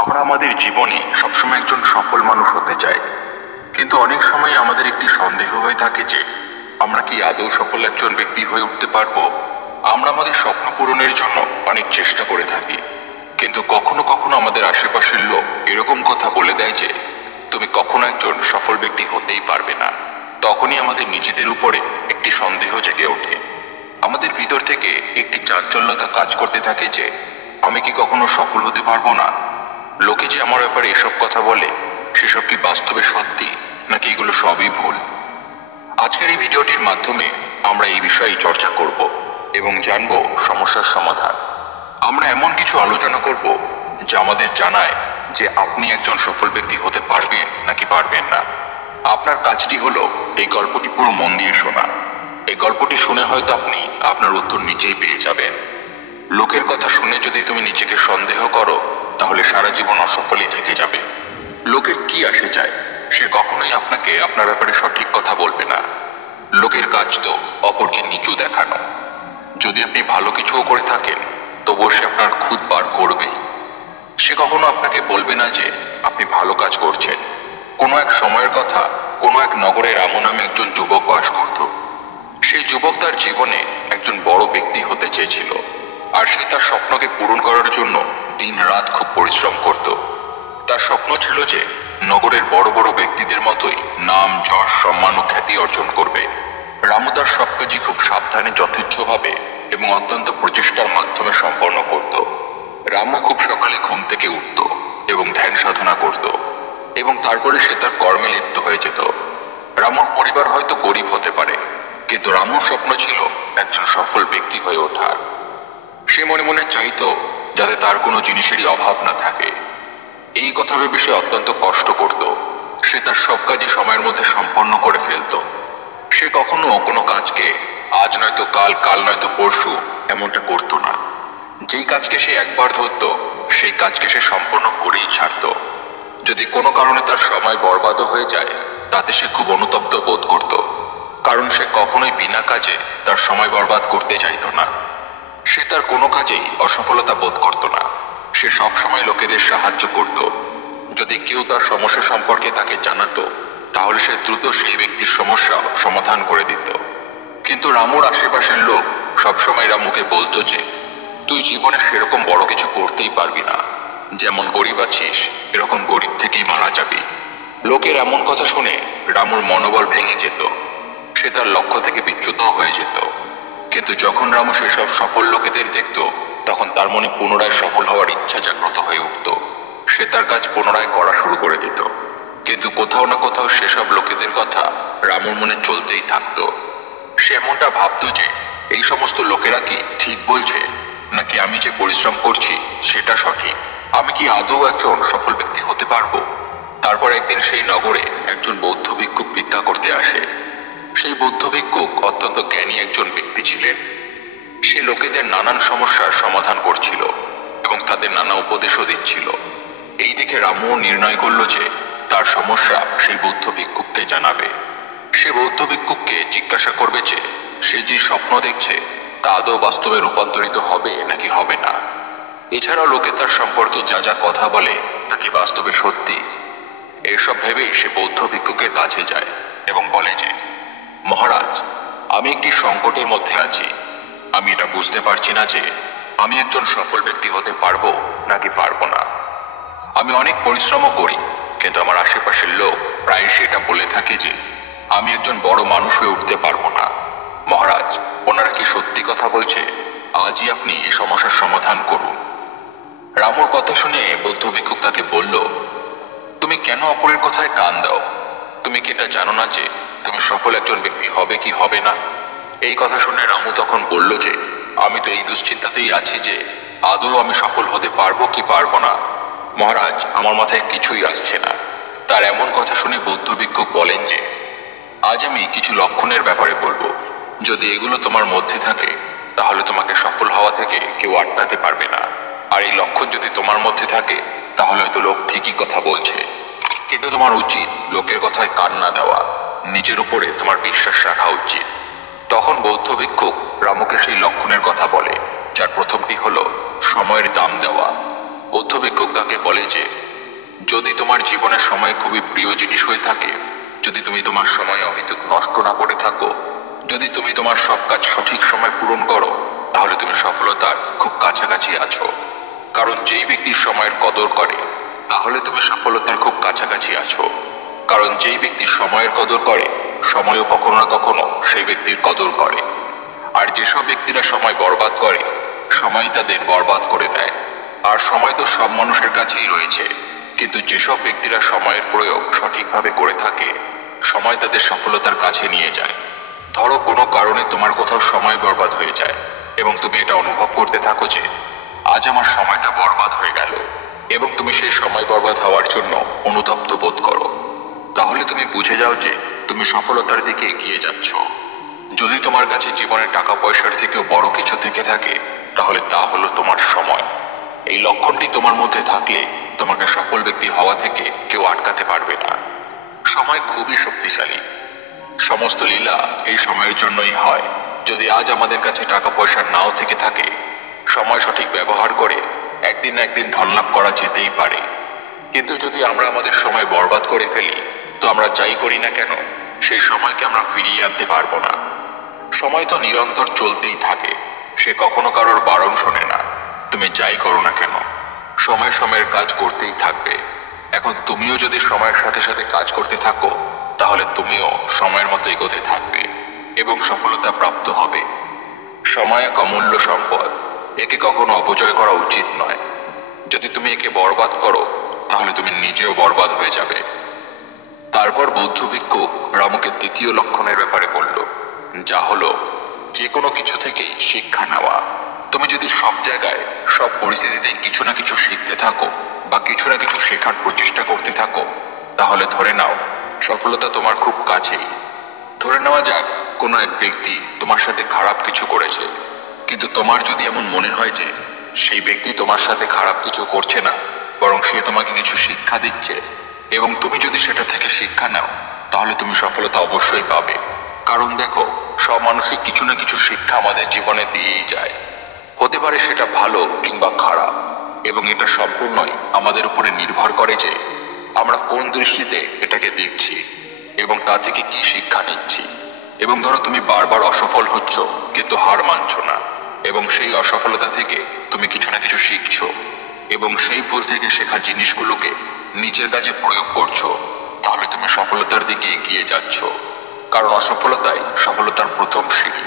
আমরা আমাদের জীবনে সবসময় একজন সফল মানুষ হতে চাই, কিন্তু অনেক সময় আমাদের একটি সন্দেহ হয়ে থাকে যে আমরা কি আদৌ সফল একজন ব্যক্তি হয়ে উঠতে পারবো। আমরা আমাদের স্বপ্ন পূরণের জন্য অনেক চেষ্টা করে থাকি, কিন্তু কখনো কখনো আমাদের আশেপাশের লোক এরকম কথা বলে দেয় যে তুমি কখনো একজন সফল ব্যক্তি হতেই পারবে না। তখনই আমাদের নিজেদের উপরে একটি সন্দেহ জেগে ওঠে। আমাদের ভিতর থেকে একটি চাঞ্চল্যতা কাজ করতে থাকে যে আমি কি কখনো সফল হতে পারবো না। লোকে যে আমার ব্যাপারে এসব কথা বলে, সেসব কি বাস্তবে সত্যি, নাকি এগুলো সবই ভুল? আজকের এই ভিডিওটির মাধ্যমে আমরা এই বিষয়ে চর্চা করব এবং জানব সমস্যার সমাধান। আমরা এমন কিছু আলোচনা করব যা আমাদের জানায় যে আপনি একজন সফল ব্যক্তি হতে পারবেন নাকি পারবেন না। আপনার কাজটি হলো এই গল্পটি পুরো মন দিয়ে শোনা। এই গল্পটি শুনে হয়তো আপনি আপনার উত্তর নিজেই পেয়ে যাবেন। লোকের কথা শুনে যদি তুমি নিজেকে সন্দেহ করো, তাহলে সারা জীবন অসফলই থেকে যাবে। লোকের কি আসে যায়, সে কখনোই আপনাকে আপনার ব্যাপারে সঠিক কথা বলবে না। লোকের কাজ তো অপরকে নিচু দেখানো। যদি আপনি ভালো কিছুও করে থাকেন, তবুও সে আপনার খুদ বার করবেই। সে কখনো আপনাকে বলবে না যে আপনি ভালো কাজ করছেন। কোনো এক সময়ের কথা, কোনো এক নগরে রামু নামে একজন যুবক বাস করত। সেই যুবক তার জীবনে একজন বড় ব্যক্তি হতে চেয়েছিল, আর সে তার স্বপ্নকে পূরণ করার জন্য দিন রাত খুব পরিশ্রম করত। তার স্বপ্ন ছিল যে নগরের বড় বড় ব্যক্তিদের মতোই নাম, যশ, সম্মান ও খ্যাতি অর্জন করবে। রামু তার সব কাজই খুব সাবধানে, যথেচ্ছভাবে এবং অত্যন্ত প্রচেষ্টার মাধ্যমে সম্পন্ন করত। রামু খুব সকালে ঘুম থেকে উঠত এবং ধ্যান সাধনা করত, এবং তারপরে সে তার কর্মে লিপ্ত হয়ে যেত। রামুর পরিবার হয়তো গরিব হতে পারে, কিন্তু রামুর স্বপ্ন ছিল একজন সফল ব্যক্তি হয়ে ওঠার। সে মনে মনে চাইতো যাতে তার কোনো জিনিসেরই অভাব না থাকে। এই কথা ভেবে সে অত্যন্ত কষ্ট করত। সে তার সব কাজই সময়ের মধ্যে সম্পন্ন করে ফেলত। সে কখনো কোনো কাজকে আজ নয়তো কাল, কাল নয়তো পরশু এমনটা করত না। যেই কাজকে সে একবার ধরত, সেই কাজকে সে সম্পন্ন করেই ছাড়ত। যদি কোনো কারণে তার সময় বরবাদও হয়ে যায়, তাতে সে খুব অনুতপ্ত বোধ করত, কারণ সে কখনোই বিনা কাজে তার সময় বরবাদ করতে চাইত না। সে তার কোনো কাজেই অসফলতা বোধ করত না। সে সবসময় লোকেদের সাহায্য করত। যদি কেউ তার সমস্যা সম্পর্কে তাকে জানাতো, তাহলে সে দ্রুত সেই ব্যক্তির সমস্যা সমাধান করে দিত। কিন্তু রামুর আশেপাশের লোক সবসময় রামুকে বলতো যে তুই জীবনে সেরকম বড় কিছু করতেই পারবি না। যেমন গরিব আছিস, এরকম গরিব থেকেই মারা যাবি। লোকের এমন কথা শুনে রামুর মনোবল ভেঙে যেত। সে তার লক্ষ্য থেকে বিচ্যুত হয়ে যেত। কিন্তু যখন রামু সেসব সফল লোকেদের দেখত, তখন তার মনে পুনরায় সফল হওয়ার ইচ্ছা জাগ্রত হয়ে উঠত। সে তার কাজ পুনরায় করা শুরু করে দিত। কিন্তু কোথাও না কোথাও সেসব লোকেদের কথা রামুর মনে চলতেই থাকত। সে এমনটা ভাবত যে এই সমস্ত লোকেরা কি ঠিক বলছে, নাকি আমি যে পরিশ্রম করছি সেটা সঠিক। আমি কি আদৌ একজন সফল ব্যক্তি হতে পারবো? তারপর একদিন সেই নগরে একজন বৌদ্ধ ভিক্ষুক ভিক্ষা করতে আসে। সেই বৌদ্ধ ভিক্ষুক অত্যন্ত জ্ঞানী একজন ব্যক্তি ছিলেন। সে লোকেদের নানান সমস্যার সমাধান করছিল এবং তাদের নানা উপদেশও দিচ্ছিল। এই দেখে রামু নির্ণয় করল যে তার সমস্যা সেই বৌদ্ধ ভিক্ষুককে জানাবে। সে বৌদ্ধ ভিক্ষুককে জিজ্ঞাসা করবে যে সে যে স্বপ্ন দেখছে তা আদৌ বাস্তবে রূপান্তরিত হবে নাকি হবে না। এছাড়াও লোকে তার সম্পর্কে যা যা কথা বলে তা কি বাস্তবে সত্যি। এসব ভেবেই সে বৌদ্ধ ভিক্ষুকের কাছে যায় এবং বলে যে মহারাজ, আমি একটি সংকটের মধ্যে আছি। আমি এটা বুঝতে পারছি না যে আমি একজন সফল ব্যক্তি হতে পারবো নাকি পারবো না। আমি অনেক পরিশ্রমও করি, কিন্তু আমার আশেপাশের লোক প্রায় সেটা বলে থাকে যে আমি একজন বড় মানুষ হয়ে উঠতে পারবো না। মহারাজ, ওনারা কি সত্যি কথা বলছে? আজই আপনি এই সমস্যার সমাধান করুন। রামুর কথা শুনে বৌদ্ধ ভিক্ষুক তাকে বলল, তুমি কেন অপরের কথায় কান দাও? তুমি কি এটা জানো না যে তুমি সফল একজন ব্যক্তি হবে কি হবে না? এই কথা শুনে রামু তখন বলল যে আমি তো এই দুশ্চিন্তাতেই আছি যে আদৌ আমি সফল হতে পারবো কি পারবো না। মহারাজ, আমার মাথায় কিছুই আসছে না। তার এমন কথা শুনে বৌদ্ধ ভিক্ষুক বলেন যে আজ আমি কিছু লক্ষণের ব্যাপারে বলবো। যদি এগুলো তোমার মধ্যে থাকে, তাহলে তোমাকে সফল হওয়া থেকে কেউ আটকাতে পারবে না। আর এই লক্ষণ যদি তোমার মধ্যে থাকে, তাহলে হয়তো লোক ঠিকই কথা বলছে, কিন্তু তোমার উচিত লোকের কথায় কান না দেওয়া। নিজের উপরে তোমার বিশ্বাস রাখা উচিত। তখন বৌদ্ধ ভিক্ষুক রামুকে সেই লক্ষণের কথা বলে, যার প্রথমটি হলো সময়ের দাম দেওয়া। বৌদ্ধ ভিক্ষুক তাকে বলে যে যদি তোমার জীবনের সময় খুবই প্রিয় জিনিস হয়ে থাকে, যদি তুমি তোমার সময় অহেতুক নষ্ট না করে থাকো, যদি তুমি তোমার সব কাজ সঠিক সময় পূরণ করো, তাহলে তুমি সফলতার খুব কাছাকাছি আছো। কারণ যেই ব্যক্তির সময়ের কদর করে, তাহলে তুমি সফলতার খুব কাছাকাছি আছো। কারণ যেই ব্যক্তি সময়ের কদর করে, সময়ও কখনো না কখনো সেই ব্যক্তির কদর করে। আর যেসব ব্যক্তিরা সময় বরবাদ করে, সময় তাদের বরবাদ করে দেয়। আর সময় তো সব মানুষের কাছেই রয়েছে, কিন্তু যেসব ব্যক্তিরা সময়ের প্রয়োগ সঠিকভাবে করে থাকে, সময় তাদের সফলতার কাছে নিয়ে যায়। ধরো কোনো কারণে তোমার কোথাও সময় বরবাদ হয়ে যায় এবং তুমি এটা অনুভব করতে থাকো যে আজ আমার সময়টা বরবাদ হয়ে গেল, এবং তুমি সেই সময় বরবাদ হওয়ার জন্য অনুতপ্ত বোধ করো, তাহলে তুমি বুঝে যাও যে তুমি সফলতার দিকে এগিয়ে যাচ্ছ। যদি তোমার কাছে জীবনে টাকা পয়সার থেকেও বড় কিছু থেকে থাকে, তাহলে তা হলো তোমার সময়। এই লক্ষণটি তোমার মধ্যে থাকলে তোমাকে সফল ব্যক্তি হওয়া থেকে কেউ আটকাতে পারবে না। সময় খুবই শক্তিশালী। সমস্ত লীলা এই সময়ের জন্যই হয়। যদি আজ আমাদের কাছে টাকা পয়সা নাও থেকে থাকে, সময় সঠিক ব্যবহার করে একদিন না একদিন ধনলাভ করা যেতেই পারে। কিন্তু যদি আমরা আমাদের সময় বরবাদ করে ফেলি, তো আমরা যাই করি না কেন সেই সময়কে আমরা ফিরিয়ে আনতে পারবো না। সময় তো নিরন্তর চলতেই থাকে, সে কখনো কারোর বারণ শোনে না। তুমি যাই করো না কেন, সময় সময়ের কাজ করতেই থাকবে। এখন তুমিও যদি সময়ের সাথে সাথে কাজ করতে থাকো, তাহলে তুমিও সময়ের মতো এগোতে থাকবে এবং সফলতা প্রাপ্ত হবে। সময় এক অমূল্য সম্পদ, একে কখনো অপচয় করা উচিত নয়। যদি তুমি একে বরবাদ করো, তাহলে তুমি নিজেও বরবাদ হয়ে যাবে। তারপর বৌদ্ধ ভিক্ষুক রামুকে তৃতীয় লক্ষণের ব্যাপারে বলল, যা হলো যে কোনো কিছু থেকেই শিক্ষা নেওয়া। তুমি যদি সব জায়গায় সব পরিস্থিতিতে কিছু না কিছু শিখতে থাকো বা কিছু না কিছু শেখার প্রচেষ্টা করতে থাকো, তাহলে ধরে নাও সফলতা তোমার খুব কাছেই। ধরে নেওয়া যাক কোনো এক ব্যক্তি তোমার সাথে খারাপ কিছু করেছে, কিন্তু তোমার যদি এমন মনে হয় যে সেই ব্যক্তি তোমার সাথে খারাপ কিছু করছে না, বরং সে তোমাকে কিছু শিক্ষা দিচ্ছে, এবং তুমি যদি সেটা থেকে শিক্ষা নাও, তাহলে তুমি সফলতা অবশ্যই পাবে। কারণ দেখো, সব মানুষই কিছু না কিছু শিক্ষা আমাদের জীবনে দিয়েই যায়। হতে পারে সেটা ভালো কিংবা খারাপ, এবং এটা সম্পূর্ণই আমাদের উপরে নির্ভর করে যে আমরা কোন দৃষ্টিতে এটাকে দেখছি এবং তা থেকে কি শিক্ষা নিচ্ছি। এবং ধরো তুমি বারবার অসফল হচ্ছ কিন্তু হার মানছো না, এবং সেই অসফলতা থেকে তুমি কিছু না কিছু শিখছো এবং সেই ভুল থেকে শেখা জিনিসগুলোকে নিজের কাজে প্রয়োগ করছো, তাহলে তুমি সফলতার দিকে এগিয়ে যাচ্ছ। কারণ অসফলতাই সফলতার প্রথম সিঁড়ি।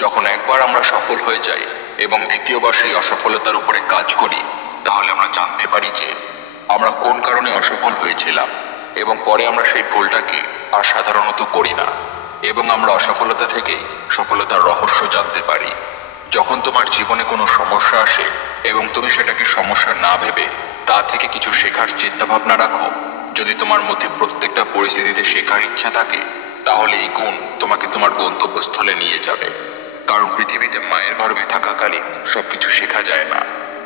যখন একবার আমরা সফল হয়ে যাই এবং দ্বিতীয়বার সেই অসফলতার উপরে কাজ করি, তাহলে আমরা জানতে পারি যে আমরা কোন কারণে অসফল হয়েছিলাম, এবং পরে আমরা সেই ভুলটাকে আর সাধারণত করি না, এবং আমরা অসফলতা থেকেই সফলতার রহস্য জানতে পারি। যখন তোমার জীবনে কোনো সমস্যা আসে এবং তুমি সেটাকে সমস্যা না ভেবে তা থেকে কিছু শেখার চিন্তা ভাবনা রাখো, যদি তোমার মধ্যে প্রত্যেকটা পরিস্থিতিতে শেখার ইচ্ছা থাকে, তাহলে এই গুণ তোমাকে তোমার গন্তব্যস্থলে নিয়ে যাবে। কারণ পৃথিবীতে মায়ের গর্ভে থাকাকালীন সবকিছু শেখা যায় না।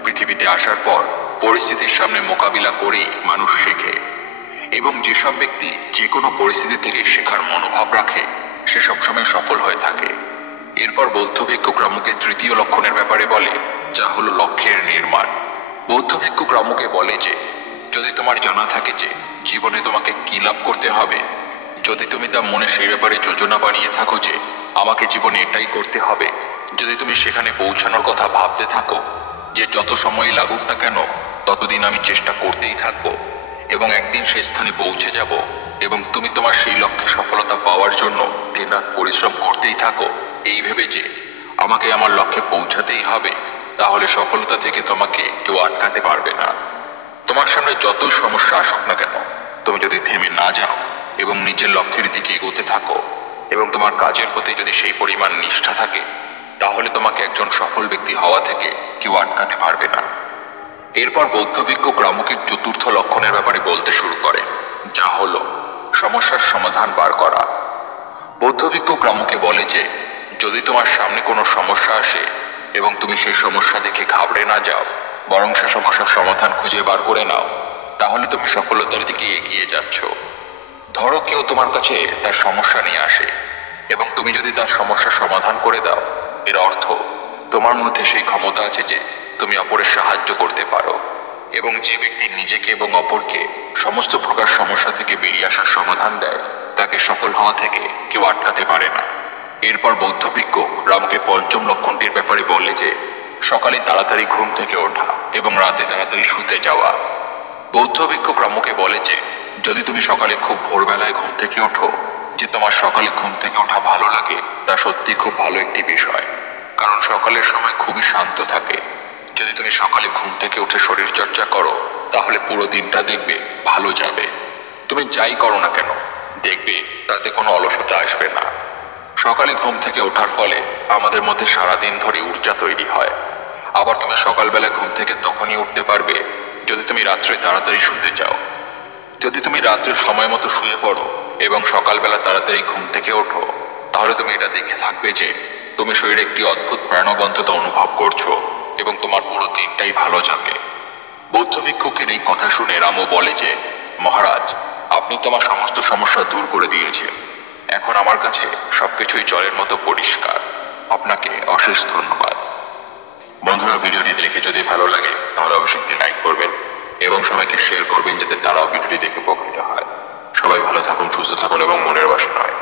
পৃথিবীতে আসার পর পরিস্থিতির সামনে মোকাবিলা করেই মানুষ শেখে, এবং যেসব ব্যক্তি যে কোনো পরিস্থিতি থেকে শেখার মনোভাব রাখে, সে সবসময় সফল হয়ে থাকে। এরপর বৌদ্ধ ভিক্ষুক রামুকে তৃতীয় লক্ষণের ব্যাপারে বলে, যা হলো লক্ষ্যের নির্মাণ। বৌদ্ধ ভিক্ষুক রামুকে বলে যে যদি তোমার জানা থাকে যে জীবনে তোমাকে কি লাভ করতে হবে, যদি তুমি তা মনে সেই ব্যাপারে যোজনা বানিয়ে থাকো যে আমাকে জীবনে এটাই করতে হবে, যদি তুমি সেখানে পৌঁছানোর কথা ভাবতে থাকো যে যত সময় লাগুক না কেন ততদিন আমি চেষ্টা করতেই থাকবো এবং একদিন সেই স্থানে পৌঁছে যাব, এবং তুমি তোমার সেই লক্ষ্যে সফলতা পাওয়ার জন্য দিনরাত পরিশ্রম করতেই থাকো এই ভেবে যে আমাকে আমার লক্ষ্যে পৌঁছাতেই হবে, তাহলে সফলতা থেকে তোমাকে কেউ আটকাতে পারবে না। তোমার সামনে যতই সমস্যা আসুক না কেন, তুমি যদি থেমে না যাও এবং নিজের লক্ষ্যের দিকে এগোতে থাকো এবং তোমার কাজের প্রতি যদি সেই পরিমাণ নিষ্ঠা থাকে, তাহলে তোমাকে একজন সফল ব্যক্তি হওয়া থেকে কেউ আটকাতে পারবে না। এরপর বৌদ্ধ ভিক্ষুক রামুকে চতুর্থ লক্ষণের ব্যাপারে বলতে শুরু করে, যা হলো সমস্যার সমাধান বার করা। বৌদ্ধ ভিক্ষুক রামুকে বলে যে যদি তোমার সামনে কোনো সমস্যা আসে এবং তুমি সেই সমস্যা দেখে ঘাবড়ে না যাও, বরং সে সমস্যার সমাধান খুঁজে বার করে নাও, তাহলে তুমি সফলতার দিকে এগিয়ে যাচ্ছ। ধরো কেউ তোমার কাছে তার সমস্যা নিয়ে আসে এবং তুমি যদি তার সমস্যার সমাধান করে দাও, এর অর্থ তোমার মধ্যে সেই ক্ষমতা আছে যে তুমি অপরের সাহায্য করতে পারো। এবং যে ব্যক্তি নিজেকে এবং অপরকে সমস্ত প্রকার সমস্যা থেকে বেরিয়ে আসার সমাধান দেয় তাকে সফল হওয়া থেকে কেউ আটকাতে পারে না। এরপর বৌদ্ধ ভিক্ষুক রামকে পঞ্চম লক্ষণটির ব্যাপারে বললে যে সকালে তাড়াতাড়ি ঘুম থেকে ওঠা এবং রাতে তাড়াতাড়ি শুতে যাওয়া। বৌদ্ধ ভিক্ষুক রামকে বলে যে যদি তুমি সকালে খুব ভোরবেলায় ঘুম থেকে ওঠো, যে তোমার সকালে ঘুম থেকে ওঠা ভালো লাগে তা সত্যি খুব ভালো একটি বিষয়, কারণ সকালের সময় খুবই শান্ত থাকে। যদি তুমি সকালে ঘুম থেকে উঠে শরীর চর্চা করো তাহলে পুরো দিনটা দেখবে ভালো যাবে। তুমি যাই করো না কেন দেখবে তাতে কোনো অলসতা আসবে না। সকালে ঘুম থেকে ওঠার ফলে আমাদের মধ্যে সারাদিন ধরে ঊর্জা তৈরি হয়। আবার তুমি সকালবেলা ঘুম থেকে তখনই উঠতে পারবে যদি তুমি রাত্রে তাড়াতাড়ি শুতে যাও। যদি তুমি রাত্রে সময় মতো শুয়ে পড়ো এবং সকালবেলা তাড়াতাড়ি ঘুম থেকে ওঠো, তাহলে তুমি এটা দেখে থাকবে যে তুমি শরীরে একটি অদ্ভুত প্রাণবন্ততা অনুভব করছো এবং তোমার পুরো দিনটাই ভালো যাবে। বৌদ্ধ ভিক্ষুকের এই কথা শুনে রামও বলে যে মহারাজ, আপনি তো আমার সমস্ত সমস্যা দূর করে দিয়েছেন। এখন আমার কাছে সবকিছুই জলের মতো পরিষ্কার। আপনাকে অশেষ ধন্যবাদ। বন্ধুরা, ভিডিওটি দেখে যদি ভালো লাগে তাহলে অবশ্যই একটি লাইক করবেন এবং সবাইকে শেয়ার করবেন যাতে তারাও ভিডিওটি দেখে উপকৃত হয়। সবাই ভালো থাকুন, সুস্থ থাকুন এবং মনের বাসা নয়।